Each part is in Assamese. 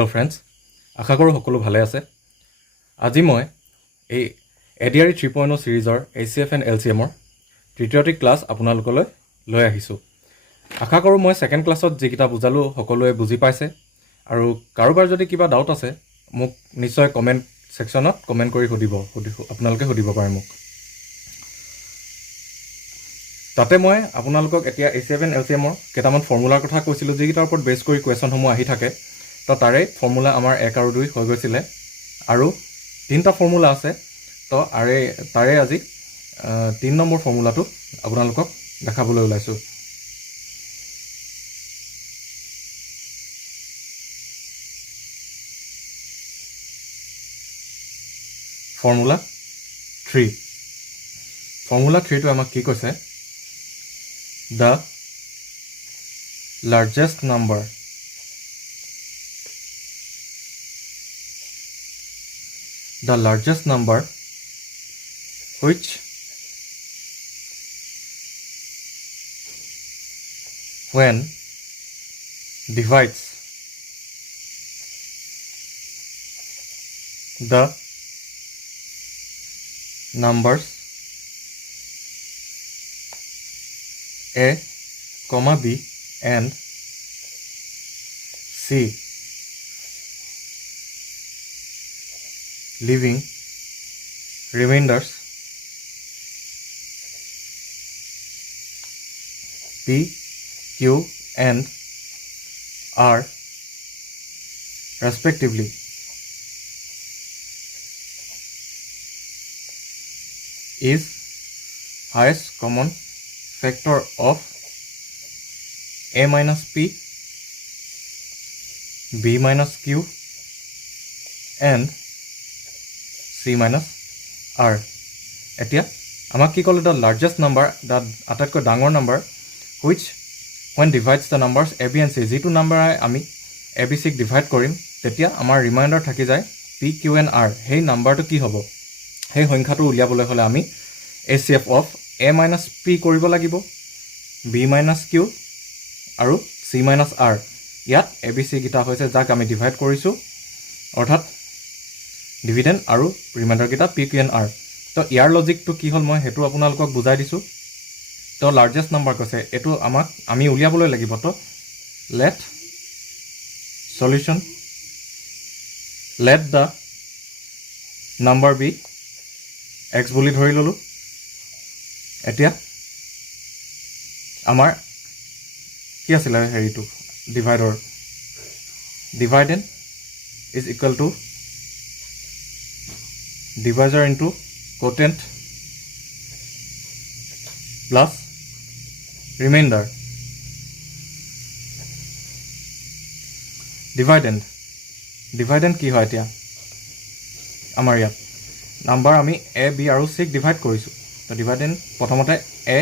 হেল্ল' ফ্ৰেণ্ডছ, আশা কৰোঁ সকলো ভালে আছে। আজি মই এই এডিআৰই 3.0 ছিৰিজৰ HCF এণ্ড LCMৰ তৃতীয়টি ক্লাছ আপোনালোকলৈ লৈ আহিছোঁ। আশা কৰোঁ মই ছেকেণ্ড ক্লাছত যিকেইটা বুজালোঁ সকলোৱে বুজি পাইছে, আৰু কাৰোবাৰ যদি কিবা ডাউট আছে মোক নিশ্চয় কমেণ্ট ছেকশ্যনত কমেণ্ট কৰি আপোনালোকে সুধিব পাৰে মোক। তাতে মই আপোনালোকক এতিয়া HCF এণ্ড LCMৰ কেইটামান ফৰ্মুলাৰ কথা কৈছিলোঁ, যিকেইটাৰ ওপৰত বেছ কৰি কুৱেশ্যনসমূহ আহি থাকে। তো তাৰে ফৰ্মুলা আমাৰ 1 আৰু 2 হৈ গৈছিলে, আৰু 3টা ফৰ্মুলা আছে। তো তাৰে আজি 3 নম্বৰ ফৰ্মুলাটো আপোনালোকক দেখাবলৈ ওলাইছোঁ। ফৰ্মুলা 3। ফৰ্মুলা 3টো আমাক কি কৈছে? The largest number which when divides the numbers a, b and c, leaving remainders p, q and r respectively, is highest common factor of a minus p, b minus q and c minus r. এতিয়া আমাক কি ক'লে? দ্য লাৰ্জেষ্ট নাম্বাৰ, দ্য আটাইতকৈ ডাঙৰ number, which when divides the numbers a b and c, যিটো নাম্বাৰে আমি a b c ক ডিভাইড কৰিম তেতিয়া আমাৰ ৰিমাইণ্ডাৰ থাকি যায় p q and r। সেই নাম্বাৰটো কি হ'ব? সেই সংখ্যাটো উলিয়াবলৈ হ'লে আমি HCF of a minus p কৰিব লাগিব, b minus q আৰু c minus r। ইয়াত a b c কেইটা হৈছে যাক আমি ডিভাইড কৰিছোঁ, অৰ্থাৎ ডিভিডেণ্ড আৰু ৰিমাইণ্ডাৰকেইটা p q and r। তো ইয়াৰ লজিকটো কি হ'ল মই সেইটো আপোনালোকক বুজাই দিছোঁ। তো লাৰ্জেষ্ট নাম্বাৰ কৈছে, এইটো আমি উলিয়াবলৈ লাগিব। তো let the number B x বুলি ধৰি ল'লোঁ। এতিয়া আমাৰ কি আছিলে হেৰিটো? Dividend is equal to divisor into quotient plus remainder. Dividend কি হয়? এতিয়া আমাৰ ইয়াত নাম্বাৰ আমি a b আৰু c ক ডিভাইড কৰিছোঁ। তো ডিভাইডেণ্ড প্ৰথমতে a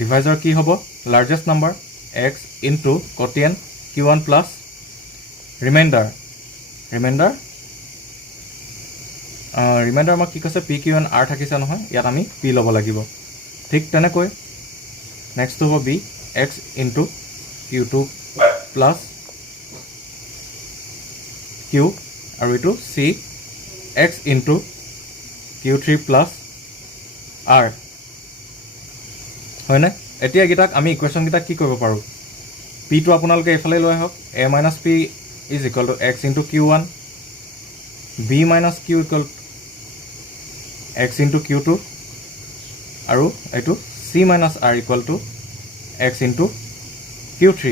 ডিভাইজাৰ কি হ'ব? Largest number x into quotient q1 plus reminder আমাক কি কৈছে? p q and r থাকিছে নহয়, ইয়াত আমি p ল'ব লাগিব। ঠিক তেনেকৈ নেক্সটটো হ'ব b x into q2 plus q, আৰু এইটো c x into q3 plus r, হয়নে? এতিয়া এইকেইটাক আমি ইকুৱেশ্যনকেইটাক কি কৰিব পাৰোঁ? পিটো আপোনালোকে এইফালে লৈ আহক। a minus p is equal two x into q1, b minus q equal x into q2, আৰু এইটো c minus r equal to x into q3।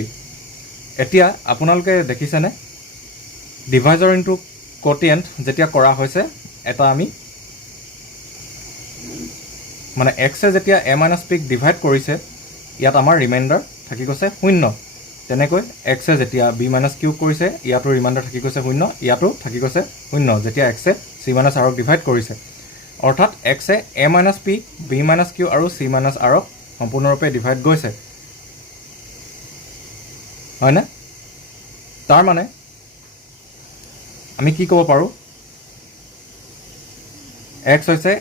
এতিয়া আপোনালোকে দেখিছেনে ডিভাইজাৰ ইনটু কোটিয়েণ্ট যেতিয়া কৰা হৈছে, এটা আমি মানে এক্সে যেতিয়া a মাইনাছ পিক ডিভাইড কৰিছে, ইয়াত আমাৰ ৰিমাইণ্ডাৰ থাকি গৈছে 0। তেনেকৈ এক্সে যেতিয়া b মাইনাছ কিউ কৰিছে, ইয়াতো ৰিমাইণ্ডাৰ থাকি গৈছে 0, ইয়াতো থাকি গৈছে 0 যেতিয়া এক্সে c মাইনাছ আৰক ডিভাইড কৰিছে। অৰ্থাৎ এক্সে a minus P, b minus Q আৰু c মাইনাছ আৰক সম্পূৰ্ণৰূপে ডিভাইড গৈছে, হয়নে? তাৰ মানে আমি কি ক'ব পাৰোঁ? x হৈছে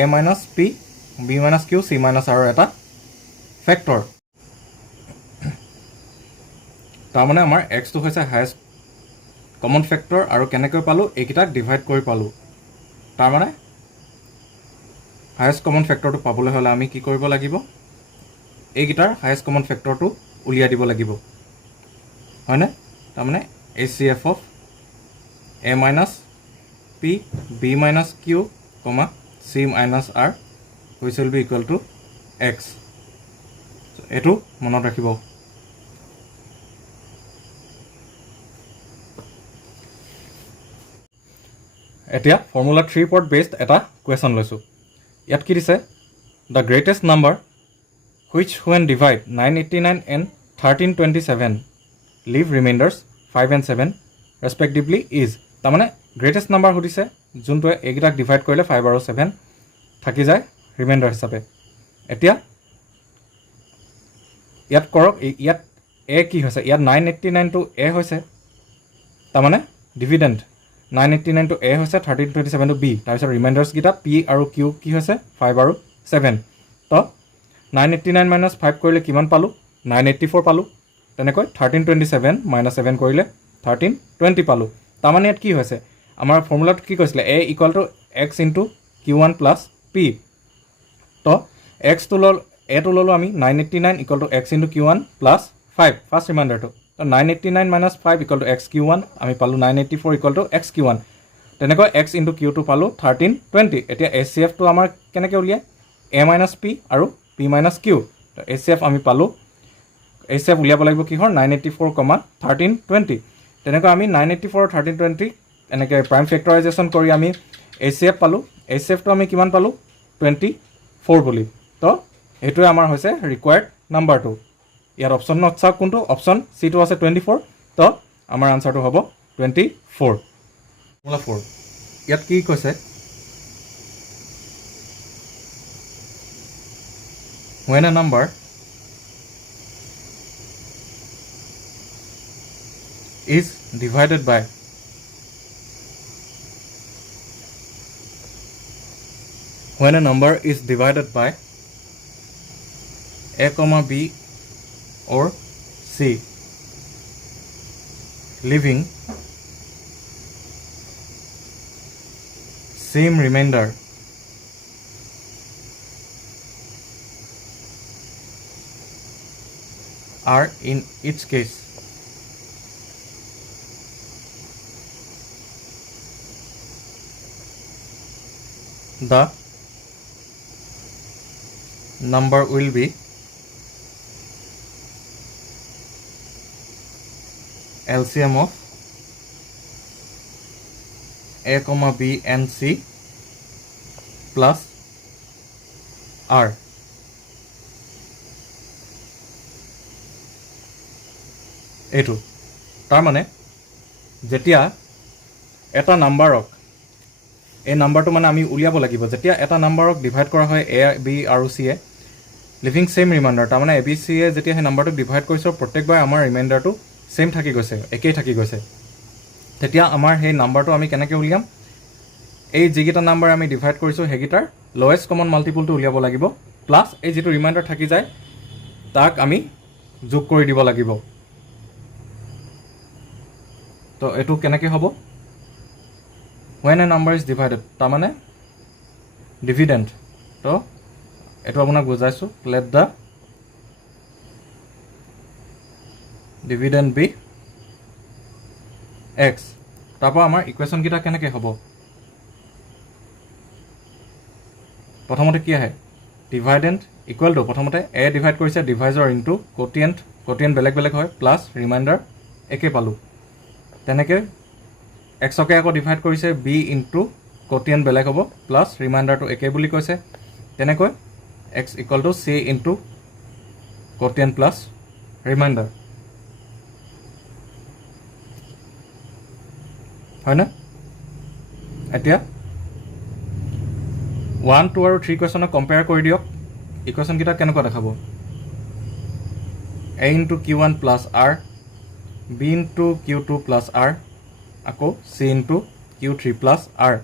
a minus P, b minus Q, c minus আৰৰ এটা ফেক্টৰ। তাৰমানে আমাৰ এক্সটো হৈছে হায়েষ্ট কমন ফেক্টৰ আৰু কেনেকৈ পালোঁ এইকেইটাক ডিভাইড কৰি পালোঁ তাৰমানে হায়েষ্ট কমন ফেক্টৰটো পাবলৈ হ'লে আমি কি কৰিব লাগিব এইকেইটাৰ হায়েষ্ট কমন ফেক্টৰটো উলিয়াই দিব লাগিব হয়নে তাৰমানে HCF of A minus P B minus Q comma C minus R which will be equal to X এইটো মনত ৰাখিব এতিয়া ফৰ্মুলা 3 ওপৰত বেছড এটা কুৱেশ্যন লৈছোঁ ইয়াত কি দিছে the greatest number which when divide 989 and 1327 leave remainders 5 and 7 respectively is তাৰমানে গ্ৰেটেষ্ট নাম্বাৰ সুধিছে যোনটোৱে এইকেইটাক ডিভাইড কৰিলে 5 আৰু 7 থাকি যায় ৰিমাইণ্ডাৰ হিচাপে এতিয়া ইয়াত কৰক ইয়াত এ কি হৈছে ইয়াত 989 টু এ হৈছে তাৰমানে ডিভিডেণ্ট 989 টু এ হৈছে 1327 টু বি তাৰপিছত ৰিমাইণ্ডাৰ্ছকেইটা পি আৰু কিউ কি হৈছে 5 আৰু 7 তো 989 মাইনাছ 5 কৰিলে কিমান পালোঁ 984 পালোঁ তেনেকৈ 1327 মাইনাছ 7 কৰিলে 1320 পালোঁ তাৰমানে ইয়াত কি হৈছে আমাৰ ফৰ্মুলাটো কি কৈছিলে A equal to x into Q1 plus P তো এক্সটো এটো ল'লোঁ আমি 989 equal to x into Q1 plus 5 first ৰিমাইণ্ডাৰটো তো 989 minus 5 equal to x Q1 আমি পালোঁ 984 ইকুৱেল টু এক্স Q1 তেনেকৈ এক্স ইনটু Q2 পালোঁ 1320 এতিয়া HCFটো আমাৰ কেনেকৈ উলিয়ায় A মাইনাছ পি আৰু P মাইনাছ কিউ তো HCF আমি পালোঁ HCF উলিয়াব লাগিব কিহৰ 984, 1320 তেনেকৈ আমি 984 আৰু 1320 এনেকৈ প্ৰাইম ফেক্টৰাইজেশ্যন কৰি আমি HCF পালোঁ HCFটো আমি কিমান পালোঁ 24 বুলি তো এইটোৱে আমাৰ হৈছে ৰিকুৱাৰ্ড নাম্বাৰটো ইয়াত অপশ্যন নট চাওক কোনটো অপশ্যন চিটো আছে 24 তো আমাৰ আনচাৰটো হ'ব 24 ফৰ্মুলা 4 ইয়াত কি কৈছে when a number is divided by when a number is divided by A comma B or C leaving same remainder are in each case the number will be LCM of A comma B and C plus R এইটো তাৰমানে যেতিয়া এটা নাম্বাৰক এই নাম্বাৰটো মানে আমি উলিয়াব লাগিব যেতিয়া এটা নাম্বাৰক ডিভাইড কৰা হয় এ বি আৰু C A leaving same remainder তাৰমানে এ বি চি এ যেতিয়া সেই নাম্বাৰটোক ডিভাইড কৰিছোঁ প্ৰত্যেকবাৰ আমাৰ ৰিমাইণ্ডাৰটো ছেম থাকি গৈছে একেই থাকি গৈছে তেতিয়া আমাৰ সেই নাম্বাৰটো আমি কেনেকৈ উলিয়াম এই যিকেইটা নাম্বাৰ আমি ডিভাইড কৰিছোঁ সেইকেইটাৰ লৱেষ্ট কমন মাল্টিপুলটো উলিয়াব লাগিব প্লাছ এই যিটো ৰিমাইণ্ডাৰ থাকি যায় তাক আমি যোগ কৰি দিব লাগিব তো এইটো কেনেকৈ হ'ব when a number is divided তাৰমানে ডিভিডেণ্ট তো এইটো আপোনাক বুজাইছোঁ let the dividend be x তাৰপৰা আমাৰ ইকুৱেশ্যনকেইটা কেনেকৈ হ'ব প্ৰথমতে কি আহে ডিভাইডেণ্ট ইকুৱেল টু প্ৰথমতে এ ডিভাইড কৰিছে ডিভাইজৰ ইনটু কোটিয়েণ্ট বেলেগ বেলেগ হয় প্লাছ ৰিমাইণ্ডাৰ একে পালোঁ তেনেকৈ এক্সকে আকৌ ডিভাইড কৰিছে বি ইনটু কোটিয়েণ্ট বেলেগ হ'ব প্লাছ ৰিমাইণ্ডাৰটো একে বুলি কৈছে তেনেকৈ x equal to C into quotient plus reminder হয়নে এতিয়া 1, 2 আৰু 3 কুৱেশ্যনক কম্পেয়াৰ কৰি দিয়ক ইকুৱেশ্যনকেইটা কেনেকুৱা দেখাব A into Q1 plus R B into Q2 plus R আকৌ C into Q3 plus R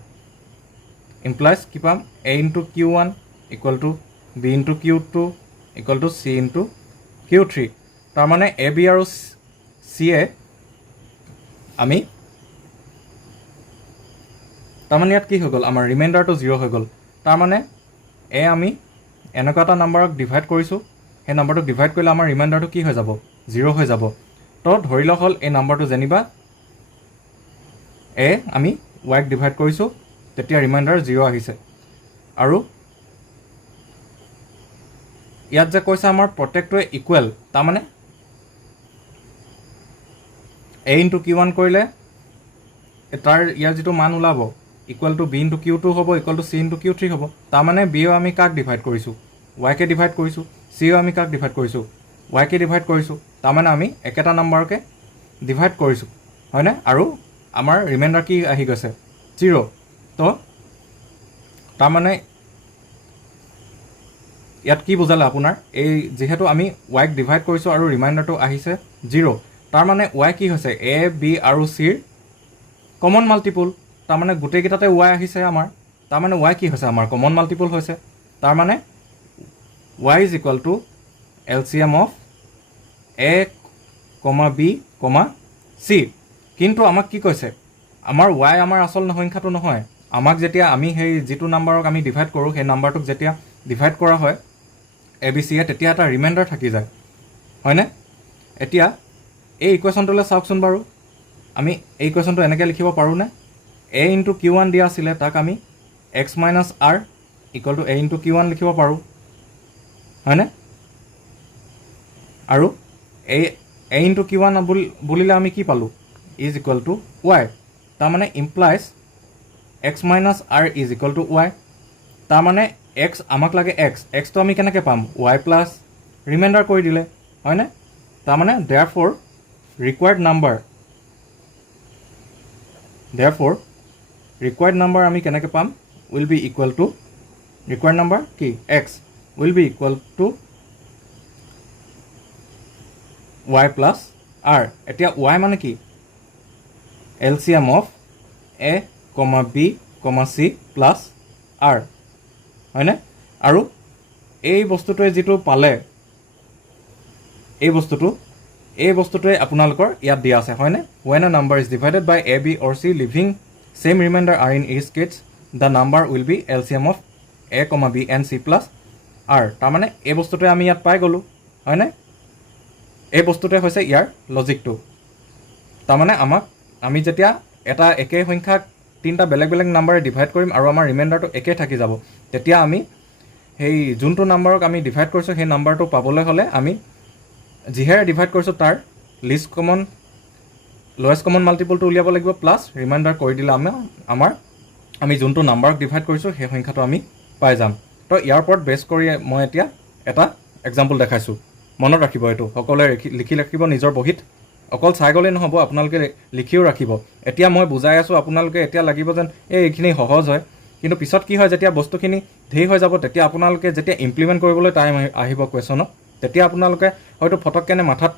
implies কি পাম A into Q1 equal to B into Q2 equal to C into Q3 তাৰমানে এ বি আৰু চি এ আমি তাৰমানে ইয়াত কি হৈ গ'ল, আমাৰ ৰিমাইণ্ডাৰটো 0 হৈ গ'ল। তাৰমানে আমি এনেকুৱা এটা নাম্বাৰক ডিভাইড কৰিছোঁ, সেই নাম্বাৰটোক ডিভাইড কৰিলে আমাৰ ৰিমাইণ্ডাৰটো কি হৈ যাব, 0 হৈ যাব। তো ধৰি লওক হ'ল এই নাম্বাৰটো যেনিবা আমি ৱাইক ডিভাইড কৰিছোঁ, তেতিয়া ৰিমাইণ্ডাৰ 0 আহিছে। আৰু ইয়াত যে কৈছে আমাৰ প্ৰত্যেকটোৱে ইকুৱেল, তাৰমানে ইনটু Q1 কৰিলে তাৰ ইয়াৰ যিটো মান ওলাব equal to B into Q2 হ'ব, equal to C into Q3 হ'ব। তাৰমানে বিও আমি কাক ডিভাইড কৰিছোঁ, ৱাইকে ডিভাইড কৰিছোঁ। চিও আমি কাক ডিভাইড কৰিছোঁ, ৱাইকে ডিভাইড কৰিছোঁ। তাৰমানে আমি একেটা নাম্বাৰকে ডিভাইড কৰিছোঁ, হয়নে? আৰু আমাৰ ৰিমাইণ্ডাৰ কি আহি গৈছে, 0। তো তাৰমানে ইয়াত কি বুজালে আপোনাৰ, এই যিহেতু আমি ৱাইক ডিভাইড কৰিছোঁ আৰু ৰিমাইণ্ডাৰটো আহিছে 0, তাৰমানে ৱাই কি হৈছে, A, B আৰু Cৰ কমন মাল্টিপুল। তাৰমানে গোটেইকেইটাতে ৱাই আহিছে আমাৰ, তাৰমানে ৱাই কি হৈছে, আমাৰ কমন মাল্টিপুল হৈছে। তাৰমানে y is equal to LCM of A, B, C। কিন্তু আমাক কি কৈছে, আমাৰ ৱাই আমাৰ আচল সংখ্যাটো নহয়। আমাক যেতিয়া আমি সেই যিটো নাম্বাৰক আমি ডিভাইড কৰোঁ, সেই নাম্বাৰটোক যেতিয়া ডিভাইড কৰা হয় ABC এ, তেতিয়া এটা ৰিমাইণ্ডাৰ থাকি যায়, হয়নে? এতিয়া এই ইকুৱেশ্যনটোলৈ চাওকচোন বাৰু, আমি এই ইকুৱেশ্যনটো এনেকৈ লিখিব পাৰোঁনে? A ইনটু Q1 দিয়া আছিলে, তাক আমি X minus R equal to A into Q1 লিখিব পাৰোঁ, হয়নে? আৰু A ইনটু Q1 বুলিলে আমি কি পালোঁ, ইজ ইকুৱেল টু ৱাই। তাৰমানে implies X minus R is equal two Y. তাৰমানে X আমাক লাগে Xটো আমি কেনেকৈ পাম, ৱাই প্লাছ ৰিমাইণ্ডাৰ কৰি দিলে, হয়নে? তাৰমানে দেয়াৰফৰ ৰিকুৱাৰ্ড নাম্বাৰ আমি কেনেকৈ পাম, will be equal to required number কি X will be equal to Y plus R। এতিয়া ৱাই মানে কি, LCM of A, B, C plus R, হয়নে? আৰু এই বস্তুটোৱে যিটো পালে, এই বস্তুটোৱে আপোনালোকৰ ইয়াত দিয়া আছে, হয়নে? When a number is divided by A, B or C leaving same remainder R in each case, the number will be LCM of A, B and C plus R। তাৰমানে এই বস্তুটোৱে আমি ইয়াত পাই গ'লোঁ, হয়নে? এই বস্তুটোৱে হৈছে ইয়াৰ লজিকটো। তাৰমানে আমি যেতিয়া এটা একে সংখ্যাক তিনিটা বেলেগ বেলেগ নাম্বাৰে ডিভাইড কৰিম আৰু আমাৰ ৰিমাইণ্ডাৰটো একেই থাকি যাব, তেতিয়া আমি সেই যোনটো নাম্বাৰক আমি ডিভাইড কৰিছোঁ সেই নাম্বাৰটো পাবলৈ হ'লে আমি যিহেৰে ডিভাইড কৰিছোঁ তাৰ লোৱেষ্ট কমন মাল্টিপুলটো উলিয়াব লাগিব, প্লাছ ৰিমাইণ্ডাৰ কৰি দিলে আমি যোনটো নাম্বাৰক ডিভাইড কৰিছোঁ সেই সংখ্যাটো আমি পাই যাম। তো ইয়াৰ ওপৰত বেছ কৰি মই এতিয়া এটা এক্সাম্পল দেখাইছোঁ। মনত ৰাখিব, এইটো সকলোৱে লিখি ৰাখিব নিজৰ বহীত। অকল চাই গ'লেই নহ'ব, আপোনালোকে লিখিও ৰাখিব। এতিয়া মই বুজাই আছোঁ, আপোনালোকে এতিয়া লাগিব যেন এইখিনি সহজ হয়, কিন্তু পিছত কি হয়, যেতিয়া বস্তুখিনি ধেৰ হৈ যাব, তেতিয়া আপোনালোকে যেতিয়া ইমপ্লিমেণ্ট কৰিবলৈ টাইম আহিব কুৱেশ্যনত, তেতিয়া আপোনালোকে হয়তো ফটককেনে মাথাত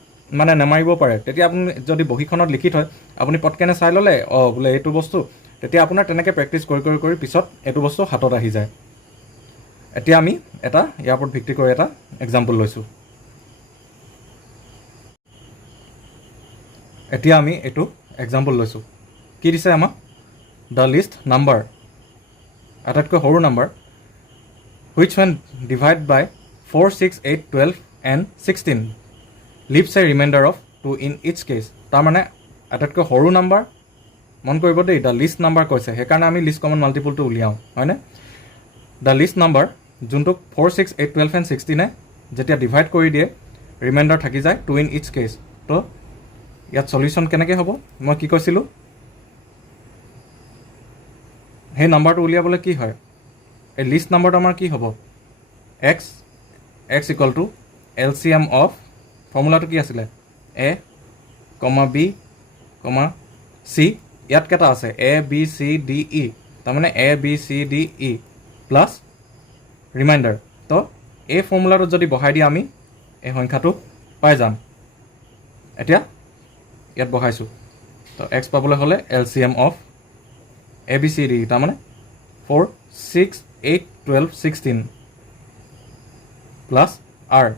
নেমাৰিব পাৰে। তেতিয়া আপুনি যদি বহীখনত লিখি থয়, আপুনি পটকেনে চাই ল'লে, বোলে এইটো বস্তু, তেতিয়া আপোনাৰ তেনেকৈ প্ৰেক্টিচ কৰি পিছত এইটো বস্তু হাতত আহি যায়। এতিয়া আমি ইয়াৰ ওপৰত ভিত্তি কৰি এটা এক্সাম্পল লৈছোঁ। এতিয়া আমি এইটো এক্সাম্পল লৈছোঁ। কি দিছে আমাক, দ্য লিষ্ট নাম্বাৰ, আটাইতকৈ সৰু number, which when divide by 4, 6, 8, 12 and 16 leaves a remainder of 2 in each case। তাৰমানে আটাইতকৈ সৰু নাম্বাৰ, মন কৰিব দেই, দ্য লিষ্ট নাম্বাৰ কৈছে, সেইকাৰণে আমি লিষ্ট কমন মাল্টিপুলটো উলিয়াওঁ, হয়নে? দ্য লিষ্ট নাম্বাৰ যোনটোক 4, 6, 8, 12 and 16 যেতিয়া ডিভাইড কৰি দিয়ে ৰিমাইণ্ডাৰ থাকি যায় 2 in each case। তো ইয়াত সলিউশ্যন কেনেকৈ হ'ব, মই কি কৈছিলোঁ, সেই নাম্বাৰটো উলিয়াবলৈ কি হয়, এই লিষ্ট নাম্বাৰটো আমাৰ কি হ'ব, X equal to LCM of, ফৰ্মুলাটো কি আছিলে, A, B, C। ইয়াত কেইটা আছে, A, B, C, D, E। তাৰমানে A, B, C, D, E plus reminder. তো এই ফৰ্মুলাটোত যদি বহাই দিয়ে আমি এই সংখ্যাটো পাই যাম। এতিয়া ইয়াত বহাইছোঁ, তো X পাবলৈ হ'লে LCM of A, B, C, D, তাৰমানে 4, 6, 8, 12, 16 প্লাছ R।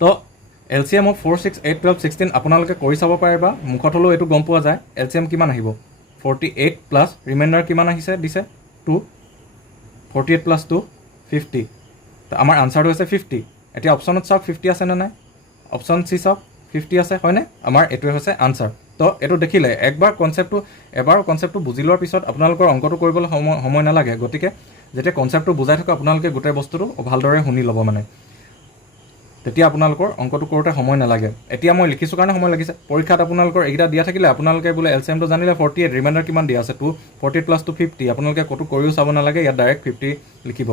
তো LCM of 4, 6, 8, 12, 16 আপোনালোকে কৰি চাব পাৰে বা মুখত হ'লেও এইটো গম পোৱা যায় LCM কিমান আহিব 48 প্লাছ ৰিমাইণ্ডাৰ কিমান আহিছে দিছে 2 48 প্লাছ 2 50 তো আমাৰ আনচাৰটো হৈছে 50 এতিয়া অপশ্যনত চাওক 50 আছে নে নাই অপশ্যন চি চাওক 50 আছে হয়নে আমাৰ এইটোৱে হৈছে আনচাৰ তো এইটো দেখিলে এবাৰ কনচেপ্টটো বুজি লোৱাৰ পিছত আপোনালোকৰ অংকটো কৰিবলৈ সময় নালাগে গতিকে যেতিয়া কনচেপ্টটো বুজাই থাকো আপোনালোকে গোটেই বস্তুটো ভালদৰে শুনি ল'ব মানে তেতিয়া আপোনালোকৰ অংকটো কৰোঁতে সময় নালাগে এতিয়া মই লিখিছোঁ কাৰণে সময় লাগিছে পৰীক্ষাত আপোনালোকৰ এইকেইটা দিয়া থাকিলে আপোনালোকে বোলে LCMটো জানিলে 48 ৰিমাইণ্ডাৰ কিমান দিয়া আছে 2 48 প্লাছ 2 50 আপোনালোকে ক'তো কৰিও চাব নালাগে ইয়াত ডাইৰেক্ট 50 লিখিব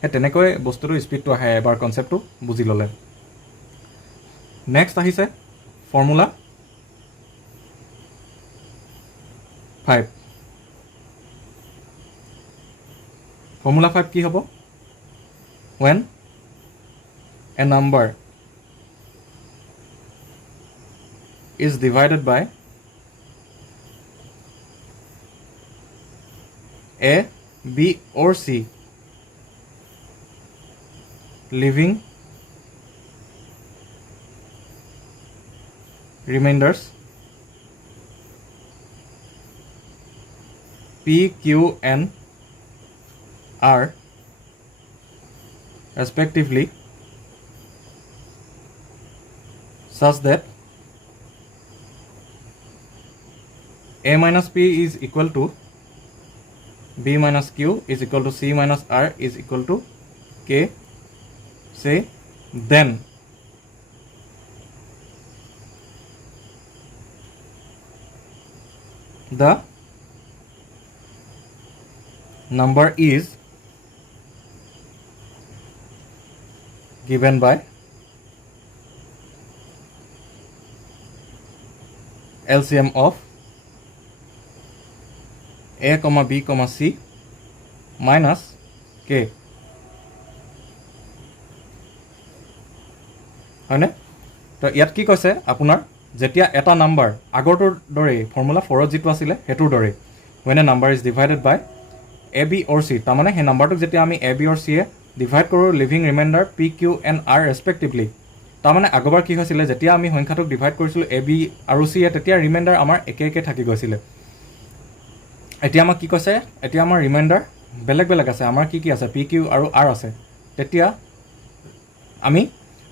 সেই তেনেকৈ বস্তুটো স্পীডটো আহে এবাৰ কনচেপ্টটো বুজি ল'লে নেক্সট আহিছে ফৰ্মুলা 5 ফৰ্মুলা 5 কি হ'ব when a number is divided by A, B or C leaving remainders P, Q and R respectively such that A minus P is equal to B minus Q is equal to C minus R is equal to K, say then the number is given by LCM of A, B, C minus K হয়নে তো ইয়াত কি কৈছে আপোনাৰ যেতিয়া এটা নাম্বাৰ আগৰটোৰ দৰে ফৰ্মুলা 4ত যেটো আছিলে হেতুৰ দৰে when a number is divided by A, B or C তাৰমানে সেই নাম্বাৰটোক যেতিয়া আমি A, B or C এ ডিভাইড কৰোঁ leaving remainder P, Q and R respectively তাৰমানে আগৰবাৰ কি হৈছিলে যেতিয়া আমি সংখ্যাটোক ডিভাইড কৰিছিলোঁ A, B আৰু C এ তেতিয়া ৰিমাইণ্ডাৰ আমাৰ একে থাকি গৈছিলে এতিয়া আমাক কি কৈছে এতিয়া আমাৰ ৰিমাইণ্ডাৰ বেলেগ আছে আমাৰ কি আছে P, Q আৰু R আছে তেতিয়া আমি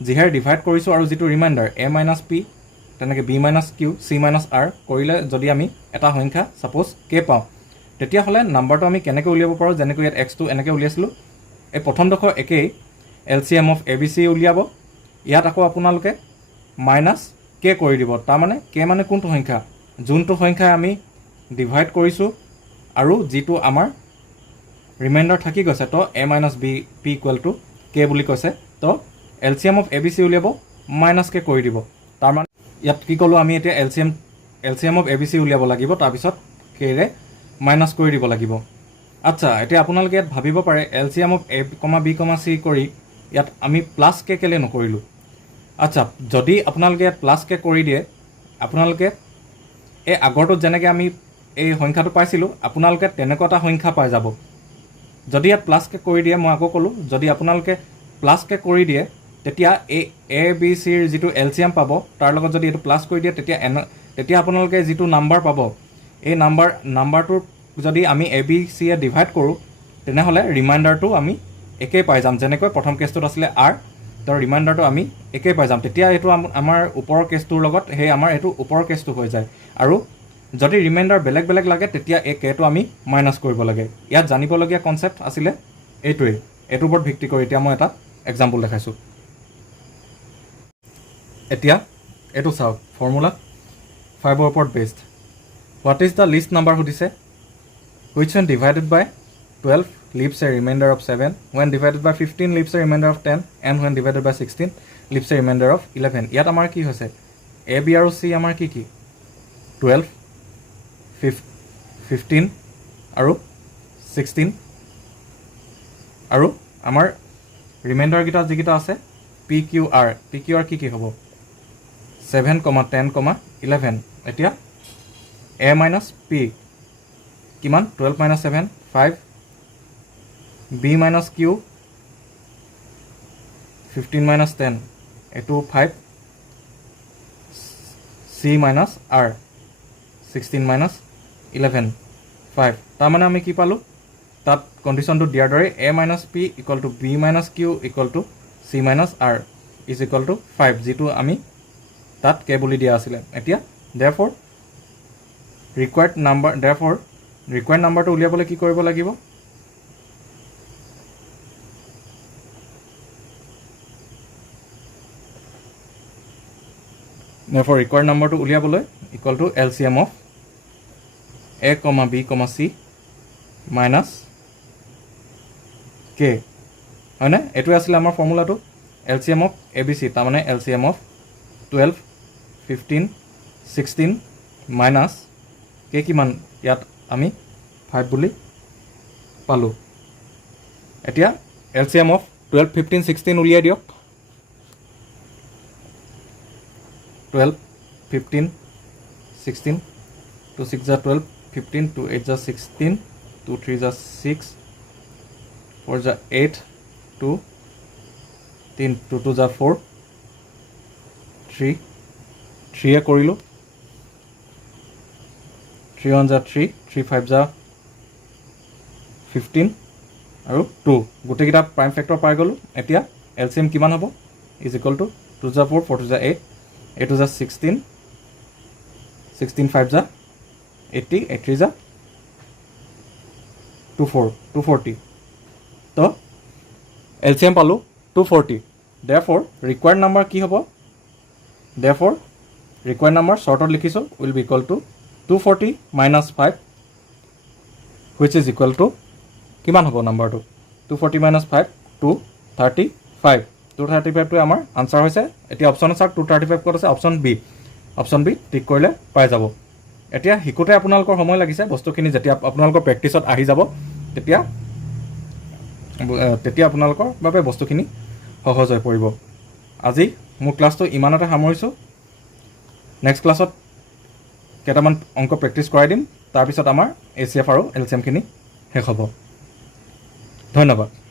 যিহে ডিভাইড কৰিছোঁ আৰু যেটো ৰিমাইণ্ডাৰ A minus P তেনেকৈ B minus Q, C minus R কৰিলে যদি আমি এটা সংখ্যা সাপোজ K পাওঁ তেতিয়া হলে নাম্বাৰটো আমি কেনেকৈ উলিয়াব পাৰোঁ যেনেকৈ ইয়াত x2 এনেকৈ উলিয়াইছিলোঁ এই প্ৰথম ডখৰ একেই LCM of ABC উলিয়াব ইয়াত আকৌ আপোনালোকে মাইনাছ K কৰি দিব তাৰমানে K মানে কোনটো সংখ্যা যোনটো সংখ্যা আমি ডিভাইড কৰিছোঁ আৰু যেটো আমাৰ ৰিমাইণ্ডাৰ থাকি গৈছে তো A minus B P equal to K বুলি কৈছে তো LCM of ABC উলিয়াব মাইনাছ K কৰি দিব তাৰমানে ইয়াত কি ক'লো আমি এতিয়া LCM of ABC উলিয়াব লাগিব তাৰপিছত K ৰে মাইনাছ কৰি দিব লাগিব আচ্ছা এতিয়া আপোনালোকে ইয়াত ভাবিব পাৰে LCM of A, B, C কৰি ইয়াত আমি প্লাছ K কেলে নকৰিলোঁ আচ্ছা যদি আপোনালোকে ইয়াত প্লাছ K কৰি দিয়ে আপোনালোকে এই আগৰটোত যেনেকৈ আমি এই সংখ্যাটো পাইছিলোঁ আপোনালোকে তেনেকুৱা এটা সংখ্যা পাই যাব যদি ইয়াত প্লাছ K কৰি দিয়ে মই আকৌ ক'লোঁ যদি আপোনালোকে প্লাছ K কৰি দিয়ে তেতিয়া এই A, B, C ৰ যেটো LCM পাব তাৰ লগত যদি এটো প্লাছ কৰি দিয়ে তেতিয়া আপোনালোকে যেটো নাম্বাৰ পাব এই নাম্বাৰটোৰ যদি আমি A, B, C এ ডিভাইড কৰোঁ তেনেহলে ৰিমাইণ্ডাৰটো আমি একেই পাই যাম যেনেকৈ প্ৰথম কেছটোত আছিলে R তাৰ ৰিমাইণ্ডাৰটো আমি একেই পাই যাম তেতিয়া এটো আমাৰ ওপৰৰ কেছটোৰ লগত হে আমাৰ এটো ওপৰৰ কেছটো হৈ যায় আৰু যদি ৰিমাইণ্ডাৰ বেলেগ লাগে তেতিয়া এই K টো আমি মাইনাছ কৰিব লাগে ইয়াত জানিবলগীয়া কনসেপ্ট আছিলে এইটোৱে এটোৰ ওপৰত ভিত্তি কৰি এতিয়া মই এটা এক্সাম্পল দেখাইছো এতিয়া এটো চাওক ফৰ্মুলা 5 ৰ ওপৰত based what is the least number সুধিছে which when divided by 12 leaves a remainder of 7 when divided by 15 leaves a remainder of 10 and when divided by 16 leaves a remainder of 11 ইয়াত আমাৰ কি হৈছে A, B আৰু C আমাৰ কি 12 15 আৰু 16 আৰু আমাৰ ৰিমাইণ্ডাৰ গিটা যিকিটা আছে PQR কি হ'ব 7, 10, 11 এতিয়া A minus P কিমান 12 minus 7 5 B minus Q 15 minus 10 এটো 5 চি মাইনাছ আৰ 16 মাইনাছ 11 5 তাৰমানে আমি কি পালোঁ তাত কণ্ডিশ্যনটো দিয়াৰ দৰে A minus P equal to B minus Q equal to C minus R is equal to 5 যিটো আমি তাত কে বুলি দিয়া আছিলে এতিয়া দেৰফৰ ৰিকুৱাৰ্ড নাম্বাৰটো উলিয়াবলৈ কি কৰিব লাগিব therefore required numberটো উলিয়াবলৈ equal to LCM of a, b, c minus k হয়নে এইটোৱে আছিলে আমাৰ ফৰ্মুলাটো LCM of ABC তাৰমানে LCM of 12 15 16 minus k কিমান ইয়াত আমি 5 বুলি পালোঁ এতিয়া LCM of 12 15 16 উলিয়াই দিয়ক 12 15 16 2 6 are 12 15 2 8 are 16 2 3 are 6 4 are 8 2 3 2 2 are 4 3 3 কৰিলোঁ 3 1 are 3 3 5 are 15 আৰু 2 গোটেইকেইটা প্ৰাইম ফেক্টৰ পাই গ'লোঁ এতিয়া LCM কিমান হ'ব is equal two 2 are 4 4 2 are 8 8 2 are 16 16 5 are 80 8 3 are 240 তো LCM পালোঁ 240 therefore required number কি হ'ব therefore required number shortত লিখিছোঁ will be equal to 240 minus 5 which is equal to কিমান হ'ব নাম্বাৰটো 240 minus 5 235 235টো আমাৰ আনসাৰ হৈছে এতিয়া অপচনত চাওক 235 ক'ত আছে অপচন বি টিক কৰিলে পাই যাব এতিয়া হিকুতে আপোনালোকৰ সময় লাগিছে বস্তুখিনি যেতিয়া আপোনালোকৰ প্ৰেক্টিছত আহি যাব তেতিয়া আপোনালোকৰ বাবে বস্তুখিনি সহজ হৈ পৰিব আজি মোৰ ক্লাছটো ইমানতে সামৰিছোঁ নেক্সট ক্লাছত কেইটামান অংক প্ৰেক্টিছ কৰাই দিম তাৰপিছত আমাৰ ACF আৰু LCM খিনি শেষ হ'ব ধন্যবাদ